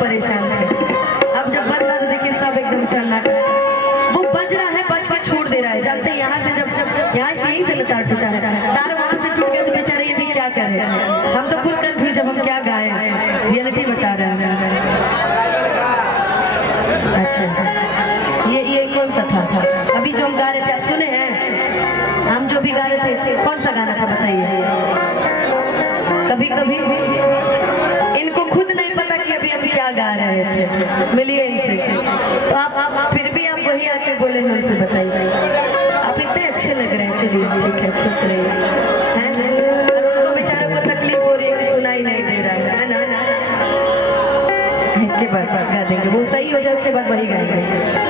परेशान थे। अब जब बज रहा तो देखिए सब एकदम सन्नाटा। वो बज रहा है, बज के छोड़ दे रहा है। जानते हैं यहाँ से जब यहाँ से यहीं से तार टूटा है, तार वहाँ से टूट गया तो बेचारे ये भी क्या करे। हम तो खुद कंफ्यूज जब हम क्या गाए, रियलिटी बता रहे हैं। अच्छा ये कौन सा था अभी जो हम गा रहे थे, आप सुने हैं? हम जो भी गा रहे थे कौन सा गाना था बताइए? कभी कभी इनको खुद नहीं पता कि अभी हम क्या गा रहे थे। मिलिए इनसे तो आप फिर भी आप वही आके बोले हमसे, बताइए। आप इतने अच्छे लग रहे हैं। चलिए ठीक है, खुश रहिए। हैं उनको बेचारे को तकलीफ हो रही है कि सुनाई नहीं दे रहा है ना। इसके बाद गा देंगे, वो सही हो जाए उसके बाद वही गाएंगे।